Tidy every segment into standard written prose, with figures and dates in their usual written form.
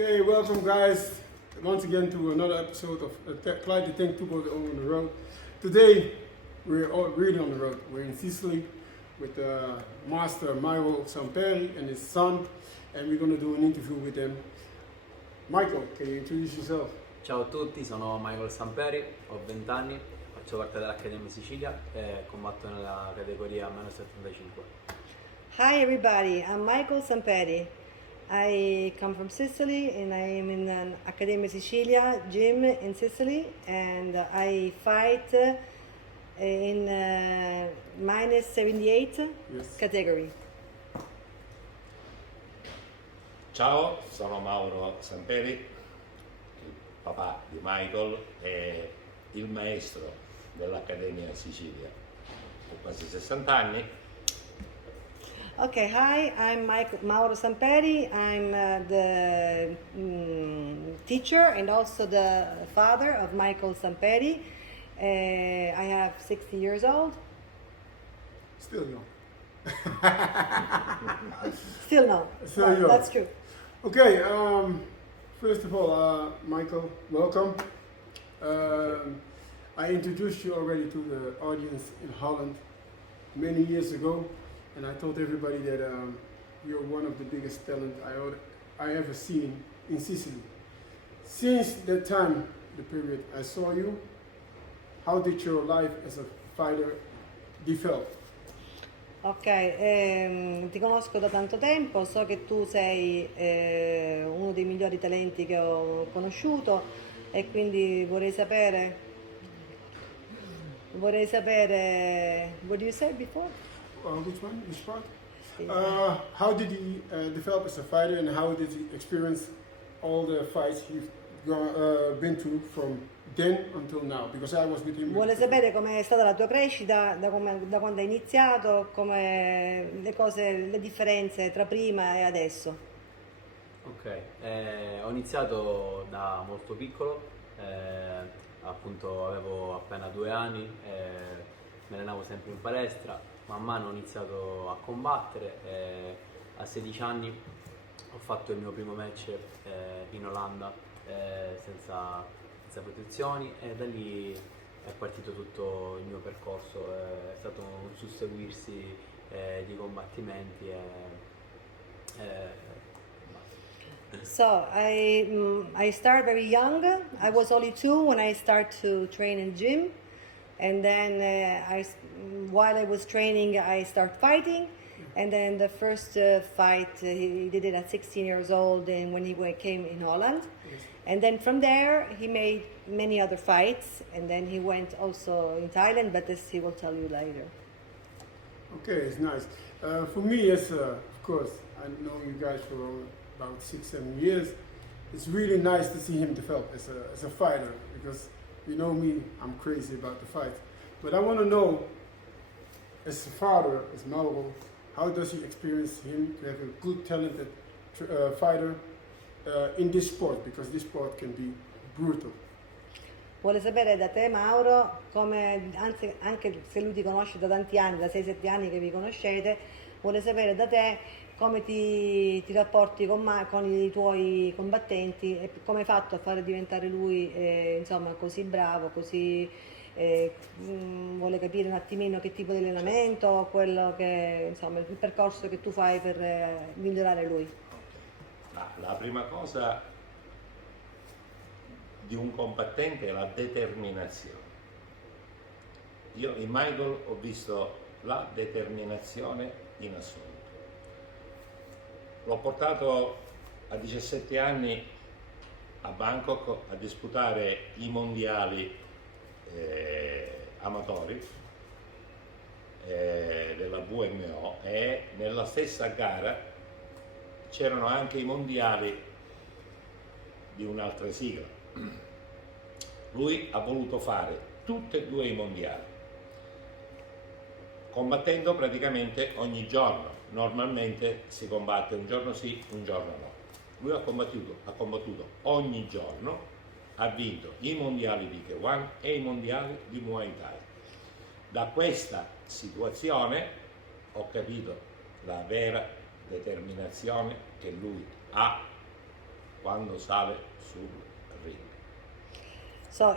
Okay, welcome guys once again to another episode of Clyde the Tank 2.0 on the road. Today we're all really on the road. We're in Sicily with Master Michael Samperi and his son, and we're going to do an interview with them. Michael, can you introduce yourself? Ciao a tutti, sono Michael Samperi, ho 20 anni, faccio parte dell'Accademia Sicilia e combatto nella categoria meno 75. Hi everybody, I'm Michael Samperi. I come from Sicily and I am in an Accademia Sicilia gym in Sicily, and I fight in minus 78 category. Ciao, sono Mauro Samperi, il papà di Michael e il maestro dell'Accademia Sicilia. Ho quasi 60 anni. Okay, hi, I'm Mauro Samperi. I'm the teacher and also the father of Michael Samperi. I have 60 years old. Still young. Still no. Still young. That's true. Okay, first of all, Michael, welcome. I introduced you already to the audience in Holland many years ago, and I told everybody that you're one of the biggest talent I ever seen in Sicily. Since that time, the period I saw you, how did your life as a fighter develop? Ok, ti conosco da tanto tempo, so che tu sei uno dei migliori talenti che ho conosciuto e quindi vorrei sapere, what did you say before? Which one? Which part? How did he develop as a fighter, and how did he experience all the fights you've been through from then until now? Because I was with him. Vuole sapere com'è stata la tua crescita, da quando hai iniziato, come le differenze tra prima e adesso. Ok, ho iniziato da molto piccolo, appunto avevo appena 2 anni, mi allenavo sempre in palestra. Man mano ho iniziato a combattere e a 16 anni ho fatto il mio primo match in Olanda senza protezioni, e da lì è partito tutto il mio percorso. È stato un susseguirsi di combattimenti So I started very young. I was only 2 when I started to train in gym. And then while I was training, I started fighting. And then the first fight, he did it at 16 years old, and when he came in Holland. Yes. And then from there, he made many other fights. And then he went also in Thailand, but this he will tell you later. Okay, it's nice. For me, as of course, I know you guys for about 6-7 years. It's really nice to see him develop as a fighter, because you know me, I'm crazy about the fight. But I want to know, as a father, as Mauro, how does he experience him to have a good, talented fighter in this sport? Because this sport can be brutal. Vuole sapere da te, Mauro, come, anzi, anche se lui ti conosce da tanti anni, da 6-7 anni che vi conoscete, vuole sapere da te come ti rapporti con i tuoi combattenti e come hai fatto a fare diventare lui insomma così bravo, così vuole capire un attimino che tipo di allenamento, quello che, insomma, il percorso che tu fai per migliorare lui. La prima cosa di un combattente è la determinazione. Io in Michael ho visto la determinazione in assoluto. L'ho portato a 17 anni a Bangkok a disputare i mondiali amatori della WMO, e nella stessa gara c'erano anche i mondiali di un'altra sigla. Lui ha voluto fare tutti e 2 i mondiali, combattendo praticamente ogni giorno. Normalmente si combatte un giorno sì, un giorno no. Lui ha combattuto ogni giorno, ha vinto i mondiali di K1 e i mondiali di Muay Thai. Da questa situazione ho capito la vera determinazione che lui ha quando sale sul ring. So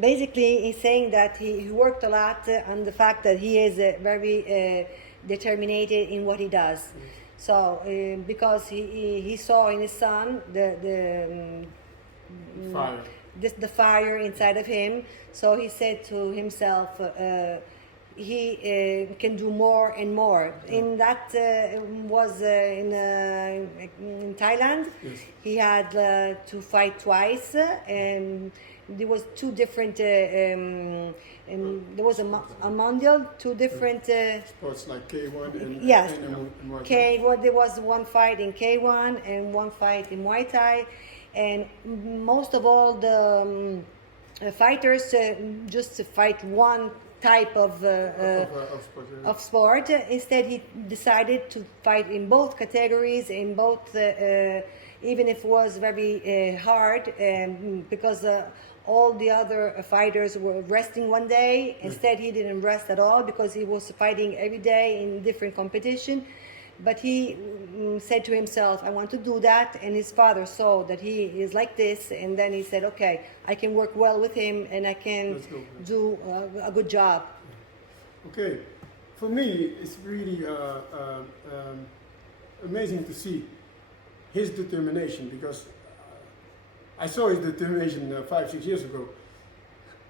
basically, he's saying that he worked a lot on the fact that he is very determined in what he does. So because he saw in his son Fire. the fire inside of him, so he said to himself, he can do more and more. In that was in Thailand. Yes. He had to fight twice, and there was two different. There was a mondial, two different. Sports like K1 and Yes, and Muay Thai. K1. There was one fight in K1 and one fight in Muay Thai, and most of all the fighters just fight one type of sport, yeah. sport. Instead, he decided to fight in both categories, in both, even if it was very hard, because all the other fighters were resting one day. Instead, he didn't rest at all because he was fighting every day in different competition. But he said to himself, I want to do that. And his father saw that he is like this. And then he said, okay, I can work well with him and I can Let's go. do a good job. Okay, for me, it's really amazing to see his determination, because I saw his determination 5-6 years ago.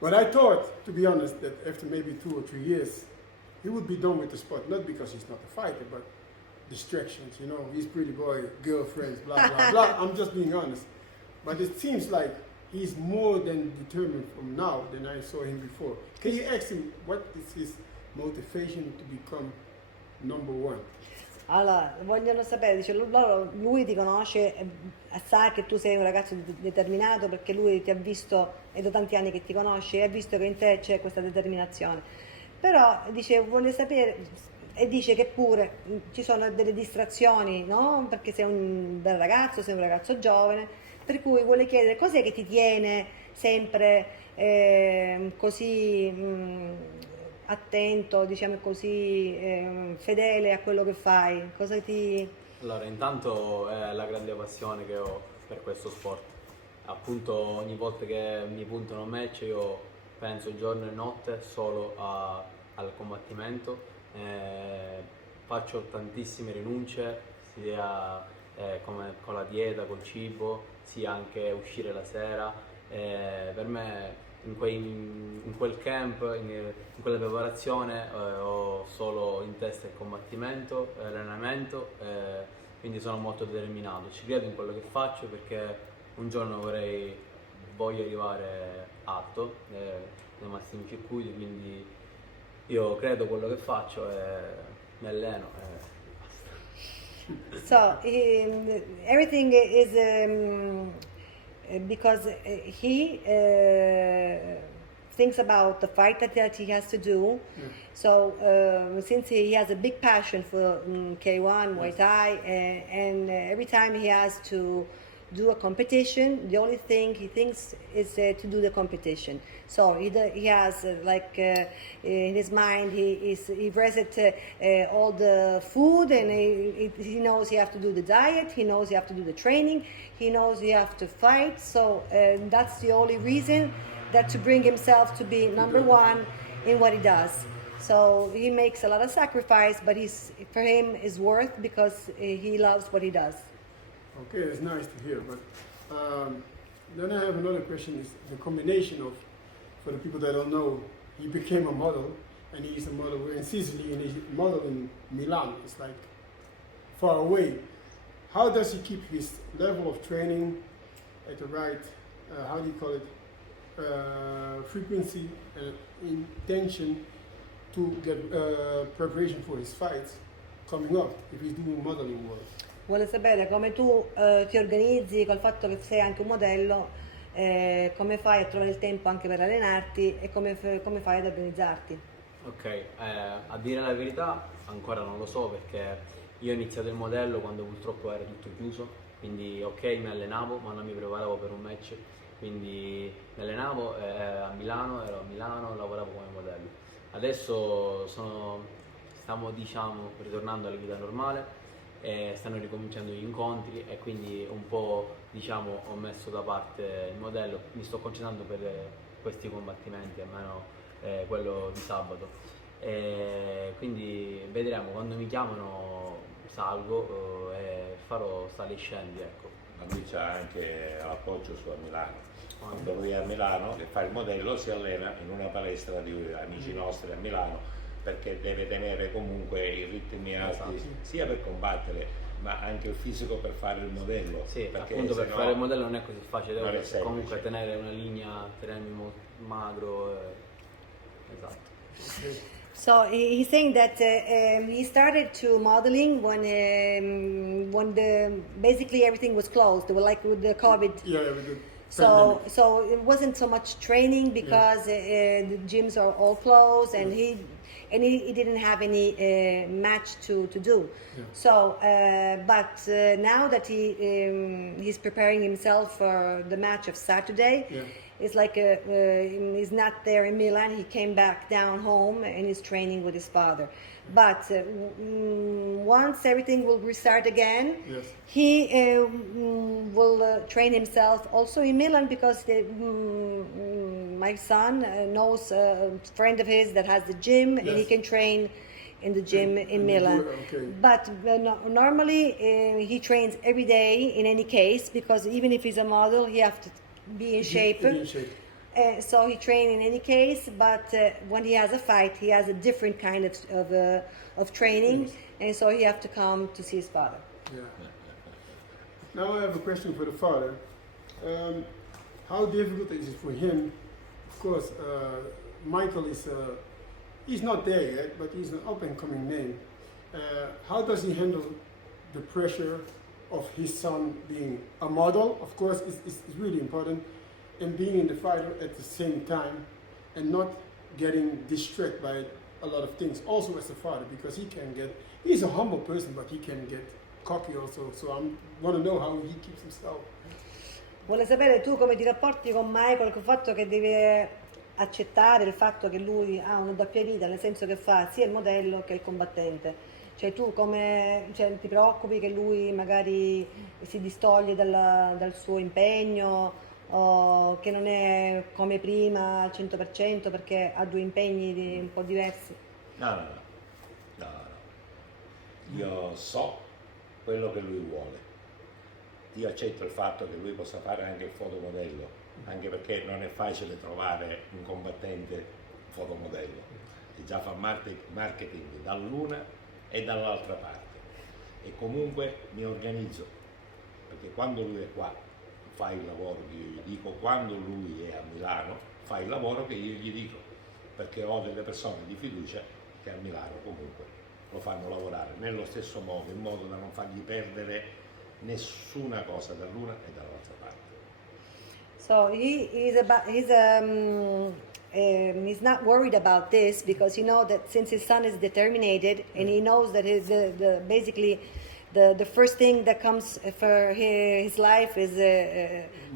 But I thought, to be honest, that after maybe 2 or 3 years, he would be done with the sport. Not because he's not a fighter, but distractions, you know, he's pretty boy, girlfriends, blah, blah, blah. I'm just being honest. But it seems like he's more than determined from now than I saw him before. Can you ask him what is his motivation to become number one? Allora, vogliono sapere, dice, lui ti conosce, sa che tu sei un ragazzo determinato perché lui ti ha visto, è da tanti anni che ti conosce e ha visto che in te c'è questa determinazione. Però, dice, vuole sapere, e dice che pure ci sono delle distrazioni, no? Perché sei un bel ragazzo, sei un ragazzo giovane, per cui vuole chiedere cos'è che ti tiene sempre così attento, diciamo così, fedele a quello che fai? Cosa ti... Allora, intanto è la grande passione che ho per questo sport. Appunto, ogni volta che mi puntano un match io penso giorno e notte solo al combattimento. Faccio tantissime rinunce, sia come con la dieta, col cibo, sia anche uscire la sera. Per me in quel camp, in quella preparazione ho solo in testa il combattimento, l'allenamento, quindi sono molto determinato, ci credo in quello che faccio perché un giorno voglio arrivare alto nei massimi circuiti, quindi io credo quello che faccio e mi alleno e basta. So, everything is because he thinks about the fight that he has to do. So since he has a big passion for K1, Muay Thai, and every time he has to do a competition, the only thing he thinks is to do the competition. So he has in his mind he reset all the food, and he knows he have to do the diet, he knows he have to do the training, he knows he have to fight. So that's the only reason that to bring himself to be number one in what he does. So he makes a lot of sacrifice, but for him is worth because he loves what he does. Okay, it's nice to hear. But then I have another question: is the combination of, for the people that don't know, he became a model, and he's a model in Sicily, and he's a model in Milan. It's like far away. How does he keep his level of training at the right, how do you call it, frequency and intention to get preparation for his fights coming up if he's doing modeling work? Vuole sapere come tu ti organizzi col fatto che sei anche un modello, come fai a trovare il tempo anche per allenarti e come fai ad organizzarti. Ok, a dire la verità ancora non lo so perché io ho iniziato il modello quando purtroppo era tutto chiuso, quindi ok mi allenavo ma non mi preparavo per un match, quindi mi allenavo ero a Milano, lavoravo come modello. Adesso stiamo diciamo ritornando alla vita normale, stanno ricominciando gli incontri e quindi un po' diciamo ho messo da parte il modello, mi sto concentrando per questi combattimenti, almeno quello di sabato. Quindi vedremo, quando mi chiamano salgo e farò sali e scendi, ecco. Ma lui c'ha anche l'appoggio su a Milano. Quando lui è a Milano e fa il modello si allena in una palestra di amici nostri a Milano, perché deve tenere comunque i ritmi alti, sia per combattere ma anche il fisico per fare il modello. Sì, perché appunto per sennò fare il modello non è così facile, non è devo semplice. comunque tenere una linea, tenermi magro. Esatto. So he's saying that he started to modeling when basically everything was closed, like with the COVID. Yeah, with the So pandemic. it wasn't so much training because the gyms are all closed, and he didn't have any match to do. Yeah. So, but now that he's preparing himself for the match of Saturday, Yeah. it's like he's not there in Milan. He came back down home and he's training with his father. But once everything will restart again, Yes. he will train himself also in Milan, because my son knows a friend of his that has the gym, and he Yes. can train in the gym in and Milan. okay. But normally he trains every day in any case, because even if he's a model, he has to be in shape. In shape. So he trains in any case, but when he has a fight, he has a different kind of training, Yes. and so he have to come to see his father. Yeah. Now I have a question for the father. How difficult is it for him? Of course, Michael is he's not there yet, but he's an up and coming name. How does he handle the pressure of his son being a model? Of course, it's really important, and being in the fighter at the same time, and not getting distracted by a lot of things. Also as a father, because he's a humble person, but he can get cocky also. So I want to know how he keeps himself. Vuole sapere tu come ti rapporti con Michael, col fatto che deve accettare il fatto che lui ha una doppia vita, nel senso che fa sia il modello che il combattente. Cioè tu ti preoccupi che lui magari si distoglie dal suo impegno, o che non è come prima al 100% perché ha due impegni un po' diversi? No. Io so quello che lui vuole. Io accetto il fatto che lui possa fare anche il fotomodello, anche perché non è facile trovare un combattente fotomodello che già fa marketing dall'una e dall'altra parte, e comunque mi organizzo, perché quando lui è qua fa il lavoro che io gli dico, quando lui è a Milano fa il lavoro che io gli dico, perché ho delle persone di fiducia che a Milano comunque lo fanno lavorare nello stesso modo, in modo da non fargli perdere nessuna cosa dall'una e dall'altra parte. So he's not worried about this, because he knows that since his son is determined, and he knows that basically the first thing that comes for his life is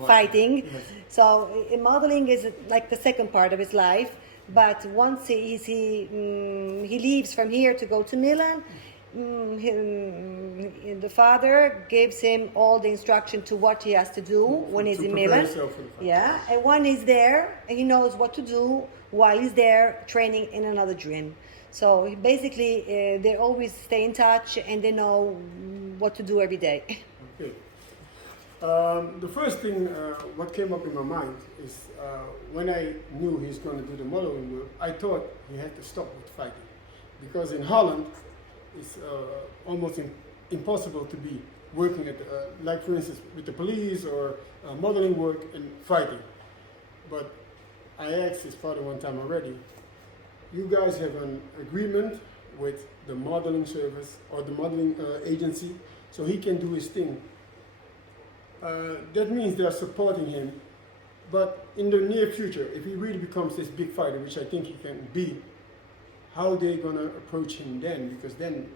fighting. Yes. So modeling is like the second part of his life. But once he leaves from here to go to Milan, the father gives him all the instruction to what he has to do when he's to in prepare Milan. himself for the fight. Yeah, and when he's there, he knows what to do while he's there training in another gym. So basically, they always stay in touch, and they know what to do every day. Okay. The first thing what came up in my mind is when I knew he's going to do the modeling work, I thought he had to stop with fighting, because in Holland it's almost impossible to be working at like for instance with the police or modeling work and fighting. But I asked his father one time already, you guys have an agreement with the modeling service or the modeling agency, so he can do his thing. That means they are supporting him, but in the near future, if he really becomes this big fighter, which I think he can be, how they gonna approach him then? Because then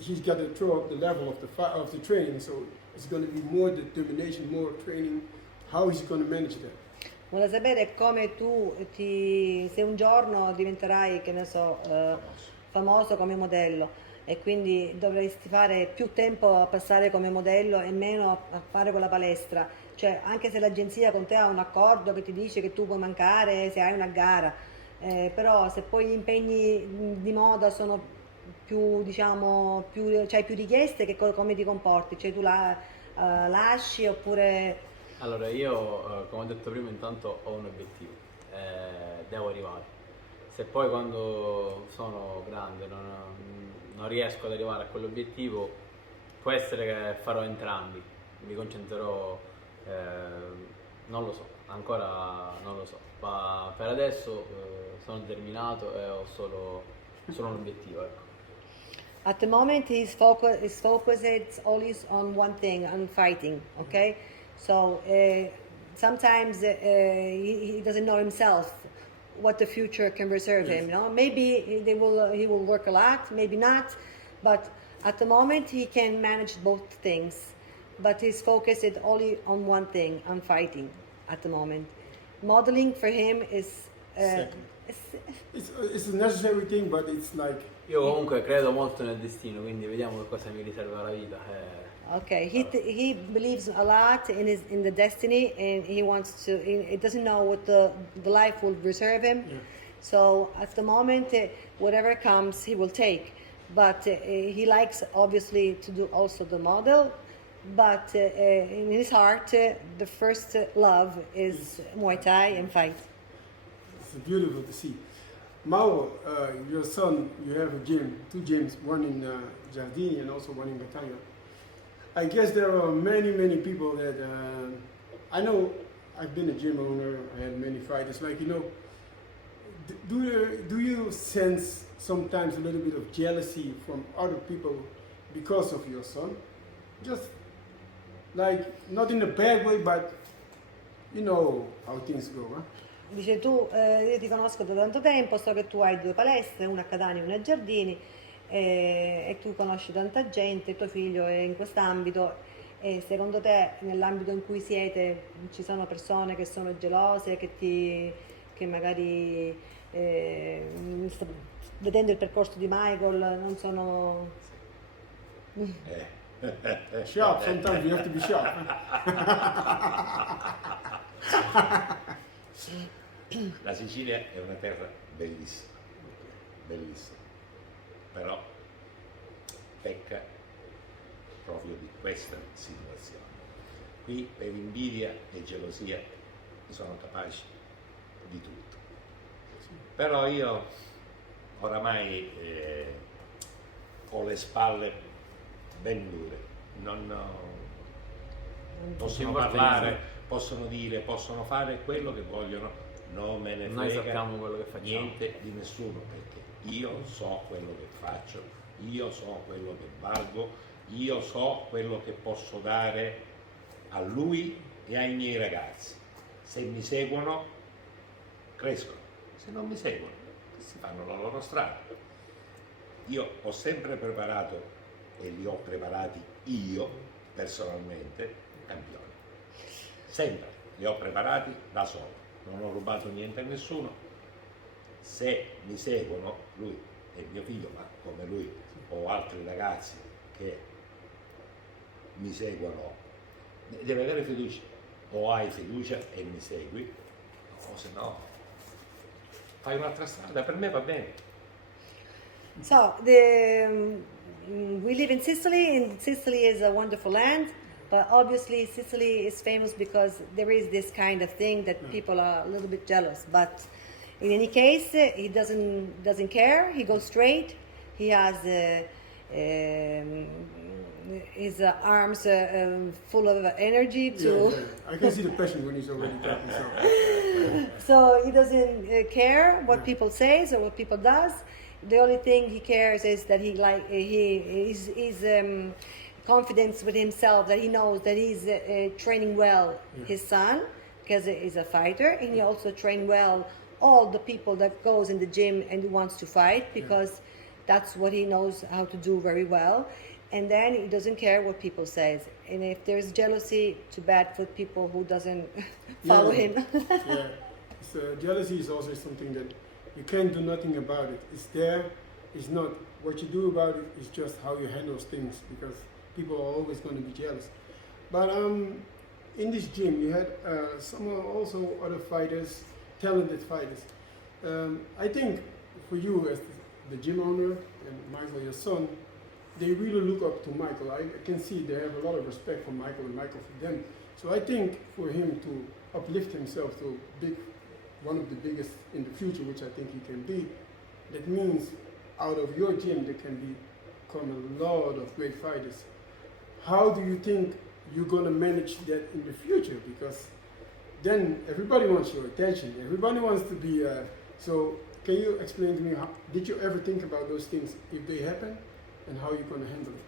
he's got to throw up the level of the training, so it's gonna be more determination, more training. How is he gonna manage that? Vuole sapere come tu se un giorno diventerai, che ne so, famoso come modello. e quindi dovresti fare più tempo a passare come modello e meno a fare con la palestra. Cioè, anche se l'agenzia con te ha un accordo che ti dice che tu puoi mancare se hai una gara, però se poi gli impegni di moda sono più, diciamo, c'hai più richieste, come ti comporti? Cioè tu lasci oppure... Allora, io, come ho detto prima, intanto ho un obiettivo, devo arrivare. Se poi quando sono grande non riesco ad arrivare a quell'obiettivo, può essere che farò entrambi, mi concentrerò, non lo so, ancora non lo so, ma per adesso sono determinato e ho solo un obiettivo, ecco. At the moment, his focus is always on one thing, on fighting. Okay, so sometimes he doesn't know himself what the future can reserve him. You know, maybe he will work a lot, maybe not, but at the moment he can manage both things. But his focus is only on one thing, on fighting. At the moment, modeling for him is. Second. It's a necessary thing, but it's like Io comunque credo molto nel destino, quindi vediamo che cosa mi riserva la vita. Okay, he believes a lot in the destiny, and he wants to. He doesn't know what the life will reserve him. Yeah. So at the moment, whatever comes, he will take. But he likes obviously to do also the model. But in his heart, the first love is Muay Thai and fight. it's beautiful to see. Mauro, your son, you have a gym, two gyms, one in Giardini and also one in Battaglia. I guess there are many people that I know. I've been a gym owner. I had many fighters. Like, you know, do you sense sometimes a little bit of jealousy from other people because of your son? Just like not in a bad way, but you know how things go, huh? Dice tu, io ti conosco da tanto tempo, so che tu hai due palestre, una a Catania e una a Giardini, e tu conosci tanta gente, tuo figlio è in quest'ambito, e secondo te nell'ambito in cui siete ci sono persone che sono gelose, che magari vedendo il percorso di Michael non sono... Sharp, sometimes you have to be sharp. La Sicilia è una terra bellissima, bellissima, però pecca proprio di questa situazione. Qui per invidia e gelosia sono capaci di tutto. Però io oramai ho le spalle ben dure, possono parlare, possono dire, possono fare quello che vogliono, non me ne Noi frega sappiamo quello che facciamo. niente di nessuno, perché io so quello che faccio, io so quello che valgo, io so quello che posso dare a lui e ai miei ragazzi. Se mi seguono, crescono, se non mi seguono, si fanno la loro strada. Io ho sempre preparato, e li ho preparati io personalmente, campioni. Sempre li ho preparati da solo, non ho rubato niente a nessuno. Se mi seguono, lui è mio figlio, ma come lui ho altri ragazzi che mi seguono, deve avere fiducia, o hai fiducia e mi segui, o se no fai un'altra strada, per me va bene. So, we live in Sicily, and Sicily is a wonderful land, but obviously Sicily is famous because there is this kind of thing that people are a little bit jealous. But in any case, he doesn't care. He goes straight. He has his arms full of energy to. Yeah. I can see the passion when he's already talking. So. So he doesn't care what people say or what people does. The only thing he cares is that he's confidence with himself, that he knows that he's training well his son, because he's a fighter, and he also train well all the people that goes in the gym and wants to fight, because that's what he knows how to do very well. And then he doesn't care what people says. And if there's jealousy, too bad for people who doesn't follow him. Yeah. So jealousy is also something that you can't do nothing about it. It's there, It's not what you do about it, it's just how you handle things, because people are always going to be jealous. But in this gym, you had some also other fighters, talented fighters. I think for you as the gym owner and Michael, your son, they really look up to Michael. I can see they have a lot of respect for Michael and Michael for them. So I think for him to uplift himself to one of the biggest in the future, which I think he can be, that means out of your gym there can become a lot of great fighters. How do you think you're going to manage that in the future? Because then everybody wants your attention. Everybody wants to be... so can you explain to me, did you ever think about those things if they happen and how you're going to handle it?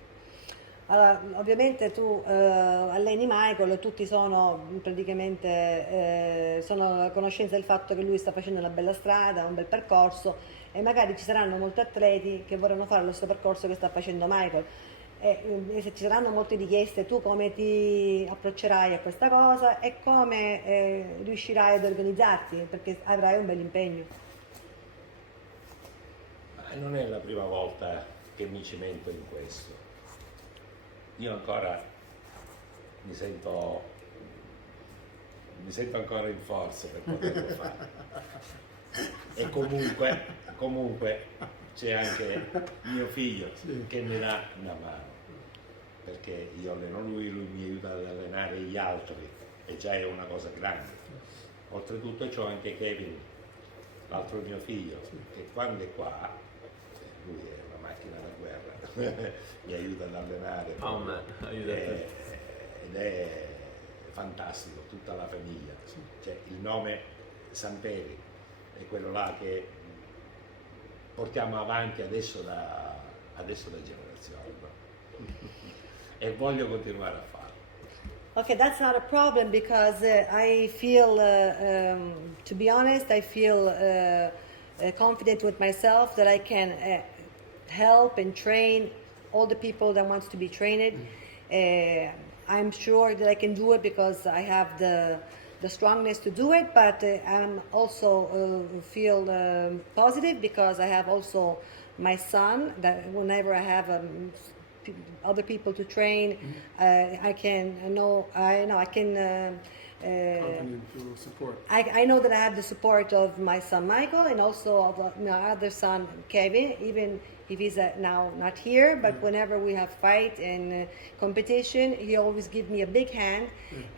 Allora, ovviamente tu alleni Michael, tutti sono praticamente sono a conoscenza del fatto che lui sta facendo una bella strada, un bel percorso, e magari ci saranno molti atleti che vorranno fare lo stesso percorso che sta facendo Michael. E se ci saranno molte richieste, tu come ti approccerai a questa cosa e come riuscirai ad organizzarti, perché avrai un bel impegno. Ma non è la prima volta che mi cimento in questo. Io ancora mi sento ancora in forza per poterlo fare. E comunque c'è anche mio figlio che mi dà una mano, perché io alleno lui mi aiuta ad allenare gli altri, e già è una cosa grande. Oltretutto c'ho anche Kevin, l'altro mio figlio, che quando è qua, lui è una macchina da guerra, mi aiuta ad allenare. Ed è fantastico, tutta la famiglia. Cioè, il nome Samperi è quello là che portiamo avanti adesso da generazioni, no? E voglio continuare a farlo. Okay, that's not a problem because I feel, to be honest, I feel confident with myself that I can help and train all the people that wants to be trained. I'm sure that I can do it because I have the strongness to do it, but I'm also feel positive because I have also my son, that whenever I have other people to train, I know I can to support. I know that I have the support of my son Michael and also of my other son Kevin, even if he's now not here, but whenever we have fight and competition, he always gives me a big hand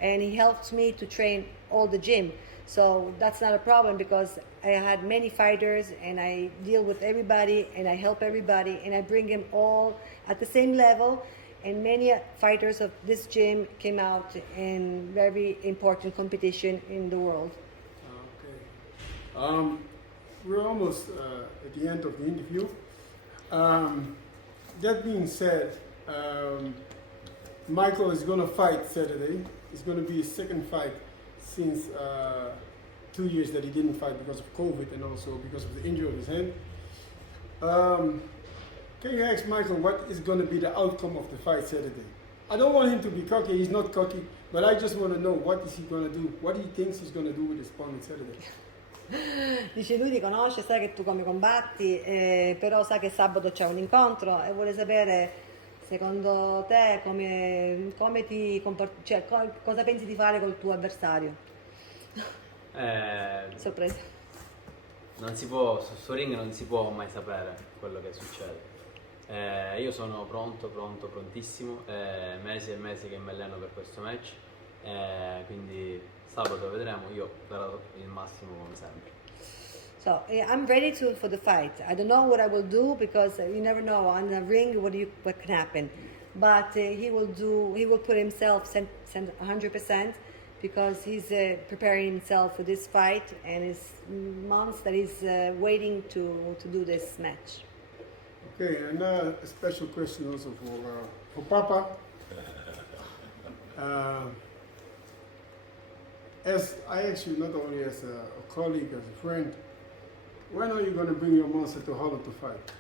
and he helps me to train all the gym. So that's not a problem because I had many fighters and I deal with everybody and I help everybody and I bring them all at the same level, and many fighters of this gym came out in very important competition in the world. Okay. We're almost at the end of the interview. That being said, Michael is going to fight Saturday. It's going to be his second fight since 2 years that he didn't fight because of COVID and also because of the injury of his hand. Can you ask Michael what is going to be the outcome of the fight Saturday? I don't want him to be cocky, he's not cocky, but I just want to know what is he going to do, what he thinks he's going to do with his opponent Saturday. Dice, lui ti conosce, sa che tu come combatti, però sa che sabato c'è un incontro e vuole sapere secondo te come ti comporti, cioè cosa pensi di fare col tuo avversario. Sorpresa. Non si può, sul ring non si può mai sapere quello che succede. Io sono prontissimo, mesi e mesi che mi alleno per questo match, quindi sabato vedremo, io darò il massimo come sempre. So I'm ready for the fight. I don't know what I will do because you never know on the ring what can happen. But he will put himself 100% because he's preparing himself for this fight and it's months that he's waiting to do this match. Okay, and a special question also for Papa. As I ask you, not only as a colleague, as a friend, when are you going to bring your monster to Holland to fight?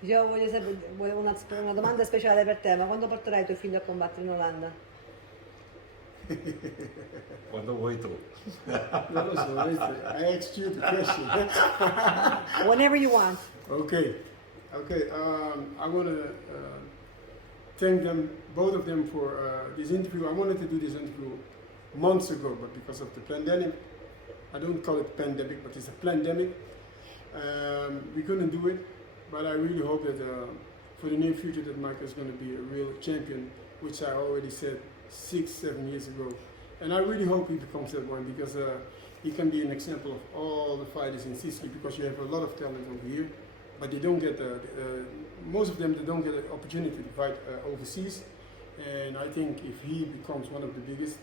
Io volevo una domanda speciale per te, ma quando porterai tuo figlio a combattere in Olanda? Quando vuoi tu. Non lo so, I asked you the question. Whenever you want. Okay. I want to thank them, both of them, for this interview. I wanted to do this interview months ago, but because of the pandemic, I don't call it pandemic, but it's a pandemic. We couldn't do it, but I really hope that for the near future that Michael is going to be a real champion, which I already said 6-7 years ago. And I really hope he becomes that one, because he can be an example of all the fighters in Sicily, because you have a lot of talent over here, but they don't get, most of them, they don't get an opportunity to fight overseas. And I think if he becomes one of the biggest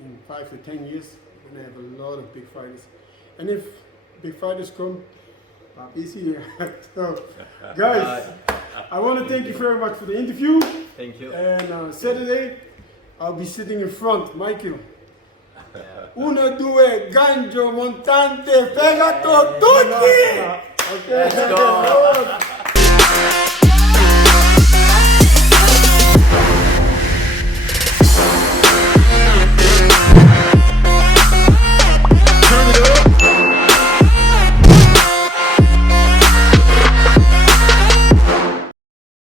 in 5 to 10 years, we're going to have a lot of big fighters. And if big fighters come, Papi's here. So, guys, I want to thank you very much for the interview. Thank you. And Saturday, I'll be sitting in front, Michael. Yeah. 1, 2, gancio, montante, fegato, tutti! Okay. Let's go.